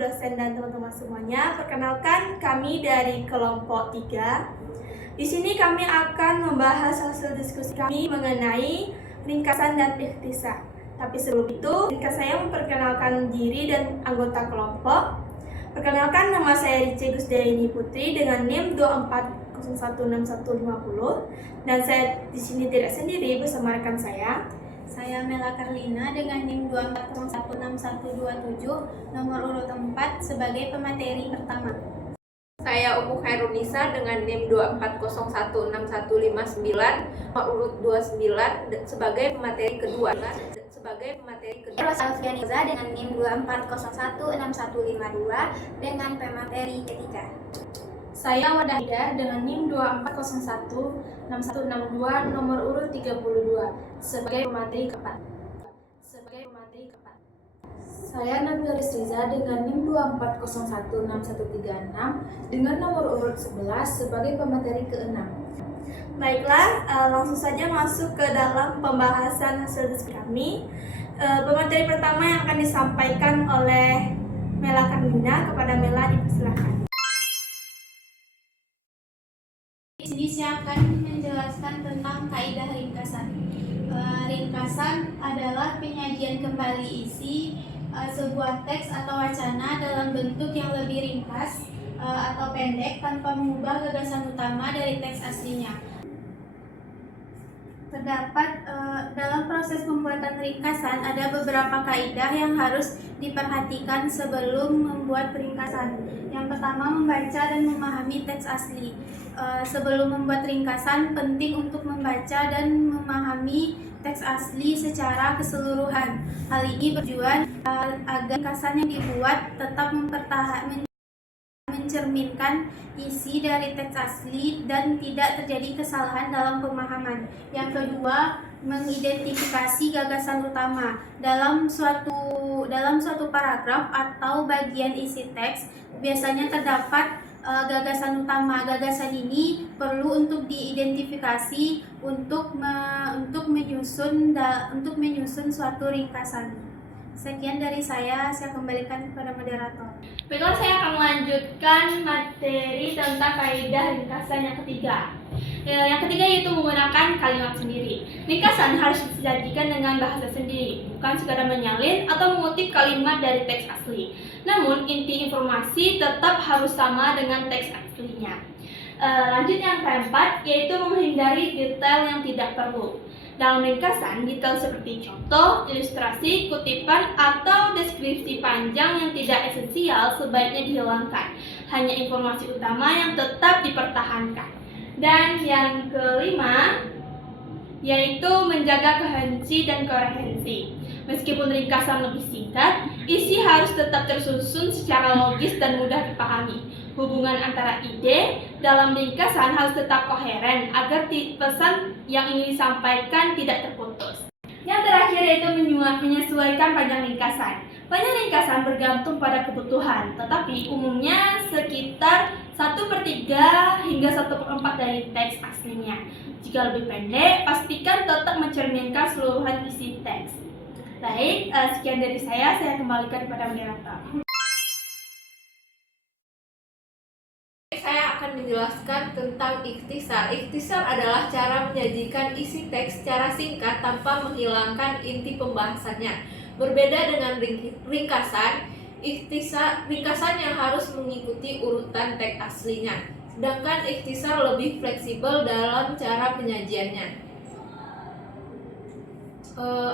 dosen dan teman-teman semuanya. Perkenalkan, kami dari kelompok 3. Di sini kami akan membahas hasil diskusi kami mengenai ringkasan dan ikhtisar. Tapi sebelum itu, izinkan saya memperkenalkan diri dan anggota kelompok. Perkenalkan, nama saya Rice Gusdaini Putri dengan NIM 24016150, dan saya di sini tidak sendiri bersama rekan saya. Saya Mela Karlina dengan NIM 24016127 nomor urut 4 sebagai pemateri pertama. Saya Umu Khairunisa dengan NIM 24016159 nomor urut 29 sebagai pemateri kedua. Saya Alfianiza dengan NIM 24016152 dengan pemateri ketiga. Saya Wadahida dengan NIM 24016162 nomor urut 32 sebagai pemateri keempat. Saya Nabila Rizriza dengan NIM 24016136 dengan nomor urut 11 sebagai pemateri ke-6. Baiklah, langsung saja masuk ke dalam pembahasan hasil diskusi kami. Pemateri pertama yang akan disampaikan oleh Mela Karlina. Kepada Mela, dipersilakan. Di sini saya akan menjelaskan tentang kaidah ringkasan. Ringkasan adalah penyajian kembali isi sebuah teks atau wacana dalam bentuk yang lebih ringkas atau pendek tanpa mengubah gagasan utama dari teks aslinya. Terdapat dalam proses pembuatan ringkasan ada beberapa kaidah yang harus diperhatikan sebelum membuat ringkasan. Yang pertama, membaca dan memahami teks asli. Sebelum membuat ringkasan, penting untuk membaca dan memahami teks asli secara keseluruhan. Hal ini bertujuan agar ringkasan yang dibuat tetap mencerminkan isi dari teks asli dan tidak terjadi kesalahan dalam pemahaman. Yang kedua, mengidentifikasi gagasan utama. Dalam suatu paragraf atau bagian isi teks biasanya terdapat gagasan utama. Gagasan ini perlu untuk diidentifikasi untuk menyusun suatu ringkasan. Sekian dari saya kembalikan kepada moderator. Baiklah, saya akan melanjutkan materi tentang kaidah ringkasan yang ketiga. Yang ketiga yaitu menggunakan kalimat sendiri. Ringkasan harus disajikan dengan bahasa sendiri, bukan sekadar menyalin atau mengutip kalimat dari teks asli. Namun, inti informasi tetap harus sama dengan teks aslinya. Lanjut yang keempat, yaitu menghindari detail yang tidak perlu. Dalam ringkasan, detail seperti contoh, ilustrasi, kutipan, atau deskripsi panjang yang tidak esensial sebaiknya dihilangkan. Hanya informasi utama yang tetap dipertahankan. Dan yang kelima, yaitu menjaga koherensi dan koherensi. Meskipun ringkasan lebih singkat, isi harus tetap tersusun secara logis dan mudah dipahami. Hubungan antara ide dalam ringkasan harus tetap koheren agar pesan yang ingin disampaikan tidak terputus. Yang terakhir yaitu menyesuaikan panjang ringkasan. Panjang ringkasan bergantung pada kebutuhan, tetapi umumnya sekitar 1/3 hingga 1/4 dari teks aslinya. Jika lebih pendek, pastikan tetap mencerminkan seluruhan isi teks. Baik, sekian dari saya kembalikan kepada moderator. Saya akan menjelaskan tentang ikhtisar. Ikhtisar adalah cara menyajikan isi teks secara singkat tanpa menghilangkan inti pembahasannya. Berbeda dengan ringkasan, ringkasan yang harus mengikuti urutan teks aslinya. Sedangkan ikhtisar lebih fleksibel dalam cara penyajiannya.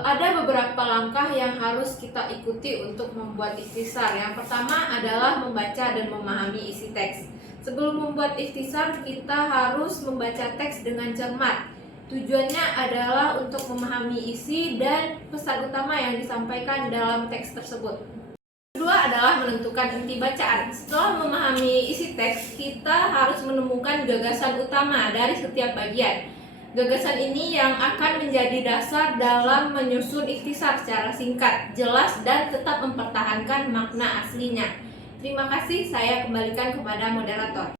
Ada beberapa langkah yang harus kita ikuti untuk membuat ikhtisar. Yang pertama adalah membaca dan memahami isi teks. Sebelum membuat ikhtisar, kita harus membaca teks dengan cermat. Tujuannya adalah untuk memahami isi dan pesan utama yang disampaikan dalam teks tersebut. Kedua adalah menentukan inti bacaan. Setelah memahami isi teks, kita harus menemukan gagasan utama dari setiap bagian. Gagasan ini yang akan menjadi dasar dalam menyusun ikhtisar secara singkat, jelas, dan tetap mempertahankan makna aslinya. Terima kasih, saya kembalikan kepada moderator.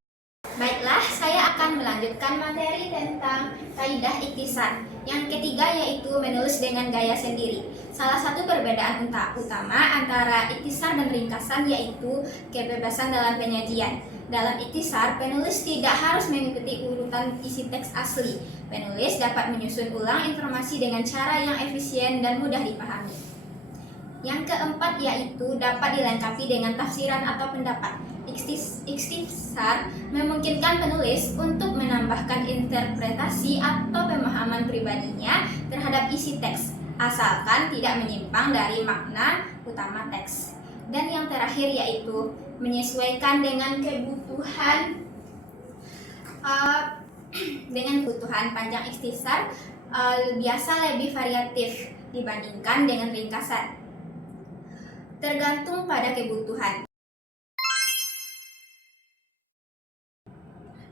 Baiklah, saya akan melanjutkan materi tentang kaidah ikhtisar. Yang ketiga yaitu menulis dengan gaya sendiri. Salah satu perbedaan utama antara ikhtisar dan ringkasan yaitu kebebasan dalam penyajian. Dalam ikhtisar, penulis tidak harus mengikuti urutan isi teks asli. Penulis dapat menyusun ulang informasi dengan cara yang efisien dan mudah dipahami. Yang keempat yaitu dapat dilengkapi dengan tafsiran atau pendapat. Ikhtisar memungkinkan penulis untuk menambahkan interpretasi atau pemahaman pribadinya terhadap isi teks, asalkan tidak menyimpang dari makna utama teks. Dan yang terakhir yaitu menyesuaikan dengan kebutuhan panjang ikhtisar biasa lebih variatif dibandingkan dengan ringkasan, tergantung pada kebutuhan.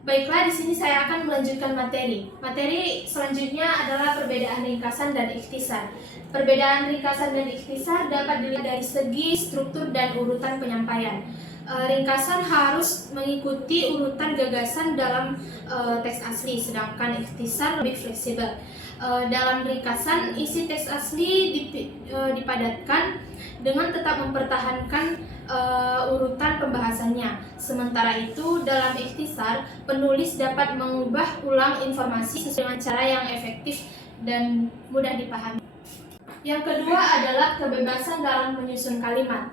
Baiklah, di sini saya akan melanjutkan materi. Materi selanjutnya adalah perbedaan ringkasan dan ikhtisar. Perbedaan ringkasan dan ikhtisar dapat dilihat dari segi struktur dan urutan penyampaian. Ringkasan harus mengikuti urutan gagasan dalam teks asli, sedangkan ikhtisar lebih fleksibel. Dalam ringkasan, isi teks asli dipadatkan dengan tetap mempertahankan urutan pembahasannya. Sementara itu, dalam ikhtisar, penulis dapat mengubah ulang informasi sesuai dengan cara yang efektif dan mudah dipahami. Yang kedua adalah kebebasan dalam menyusun kalimat.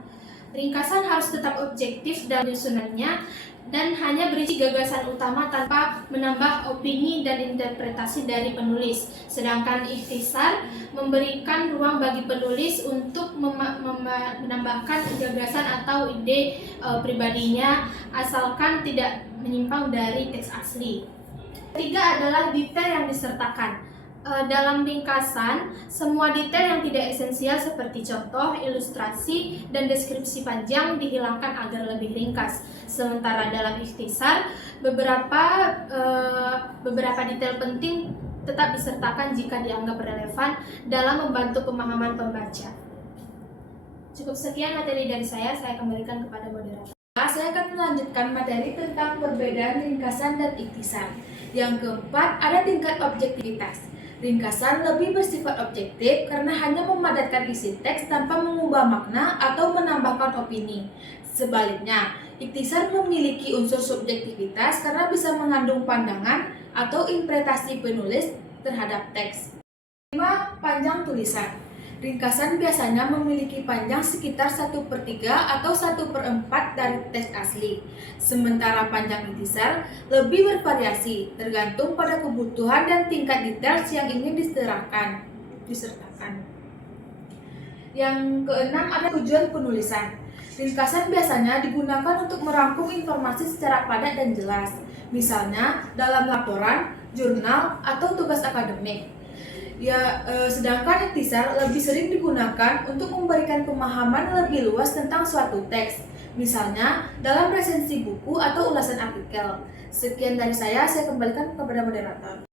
Ringkasan harus tetap objektif dalam penyusunannya dan hanya berisi gagasan utama tanpa menambah opini dan interpretasi dari penulis. Sedangkan ikhtisar memberikan ruang bagi penulis untuk menambahkan gagasan atau ide pribadinya asalkan tidak menyimpang dari teks asli. Ketiga adalah detail yang disertakan. Dalam ringkasan, semua detail yang tidak esensial seperti contoh, ilustrasi, dan deskripsi panjang dihilangkan agar lebih ringkas. Sementara dalam ikhtisar, beberapa detail penting tetap disertakan jika dianggap relevan dalam membantu pemahaman pembaca. Cukup sekian materi dari saya kembalikan kepada moderator. Saya akan melanjutkan materi tentang perbedaan ringkasan dan ikhtisar. Yang keempat, ada tingkat objektivitas. Ringkasan lebih bersifat objektif karena hanya memadatkan isi teks tanpa mengubah makna atau menambahkan opini. Sebaliknya, ikhtisar memiliki unsur subjektivitas karena bisa mengandung pandangan atau interpretasi penulis terhadap teks. 5. Panjang tulisan. Ringkasan biasanya memiliki panjang sekitar 1/3 atau 1/4 dari teks asli. Sementara panjang ikhtisar lebih bervariasi, tergantung pada kebutuhan dan tingkat detail yang ingin disertakan. Yang keenam ada tujuan penulisan. Ringkasan biasanya digunakan untuk merangkum informasi secara padat dan jelas, misalnya dalam laporan, jurnal, atau tugas akademik. Sedangkan ikhtisar lebih sering digunakan untuk memberikan pemahaman lebih luas tentang suatu teks, misalnya dalam resensi buku atau ulasan artikel. Sekian dari saya kembalikan kepada moderator.